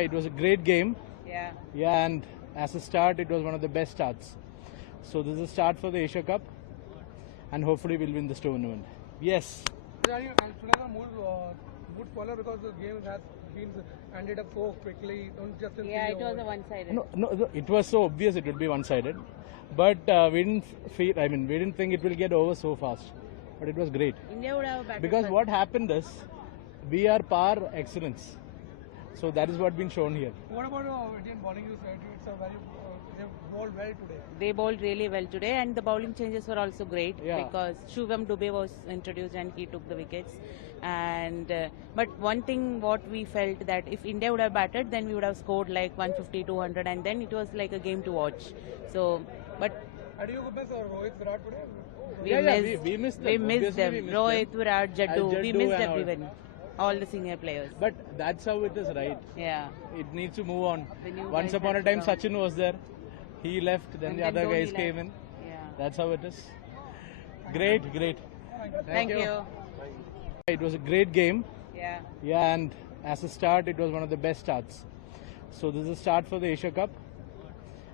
It was a great game. Yeah. Yeah, and as a start, it was one of the best starts. So this is a start for the Asia Cup, and hopefully we'll win this tournament. Yes. Srinagar mood spoiler because the game has been ended up so quickly. Don't just in Yeah, three it was overs. a one-sided. No, it was so obvious it would be one-sided, but we didn't feel. I mean, we didn't think it will get over so fast. But it was great India would have batted because first. what happened is we are par excellence. So that is what been shown here. What about Indian bowling? You said it's a very they bowled well today. They bowled really well today, and the bowling changes were also great Yeah. because Shubham Dubey was introduced and he took the wickets. And but one thing what we felt that if India would have batted, then we would have scored like 150, 200, and then it was like a game to watch. So, but How do you miss Rohit Virat today? we missed them. We missed Obviously, them. we missed Rohit, them. Virat, Jaddu. We Jaddu missed and all. everyone. All the senior players. But that's how it is, right? Yeah. It needs to move on. The new Once guys upon a have to time, come. Sachin was there. He left, then And the then other Dhoni guys came in. left. Yeah. That's how it is. Great. Thank you. It was a great game. Yeah. Yeah, and as a start, it was one of the best starts. So this is a start for the Asia Cup,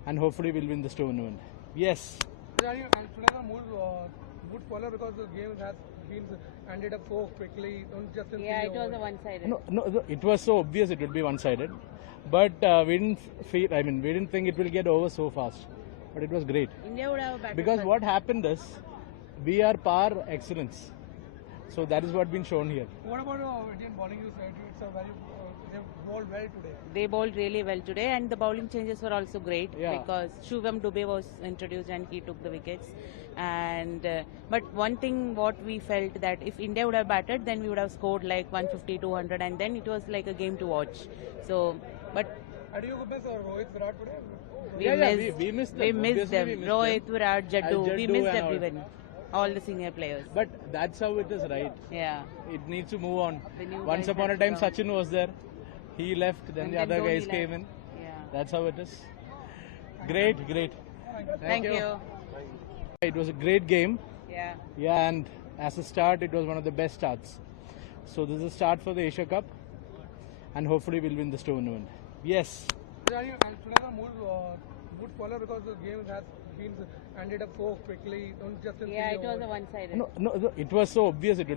and hopefully we'll win this tournament. Yes. Srinagar mood spoiler because the game has been ended up so quickly. Don't just in Yeah, three it was overs. a one-sided. No, it was so obvious it would be one-sided, but we didn't feel. I mean, we didn't think it will get over so fast. But it was great India would have batted because first. what happened is we are par excellence. So that is what been shown here. What about Indian bowling? You said it's a very they bowled well today. They bowled really well today, and the bowling changes were also great Yeah. because Shubham Dubey was introduced and he took the wickets. And but one thing what we felt that if India would have batted, then we would have scored like 150, 200, and then it was like a game to watch. So, but How do you miss Rohit Virat today? we missed them. We missed Obviously, them. we missed Rohit, them. Virat, Jaddu. We Jaddu missed and all. everyone. All the senior players. But that's how it is, right? Yeah. It needs to move on. The new Once guys upon a have to time, come. Sachin was there. He left, then And the then other Dhoni guys came left. in. Yeah. That's how it is. Great. Thank you. It was a great game. Yeah. Yeah, and as a start, it was one of the best starts. So this is a start for the Asia Cup, and hopefully we'll win this tournament. Yes. Srinagar mood spoiler because the game has been ended up so quickly. Don't just in Yeah, three it was overs. a one-sided. No, it was so obvious it would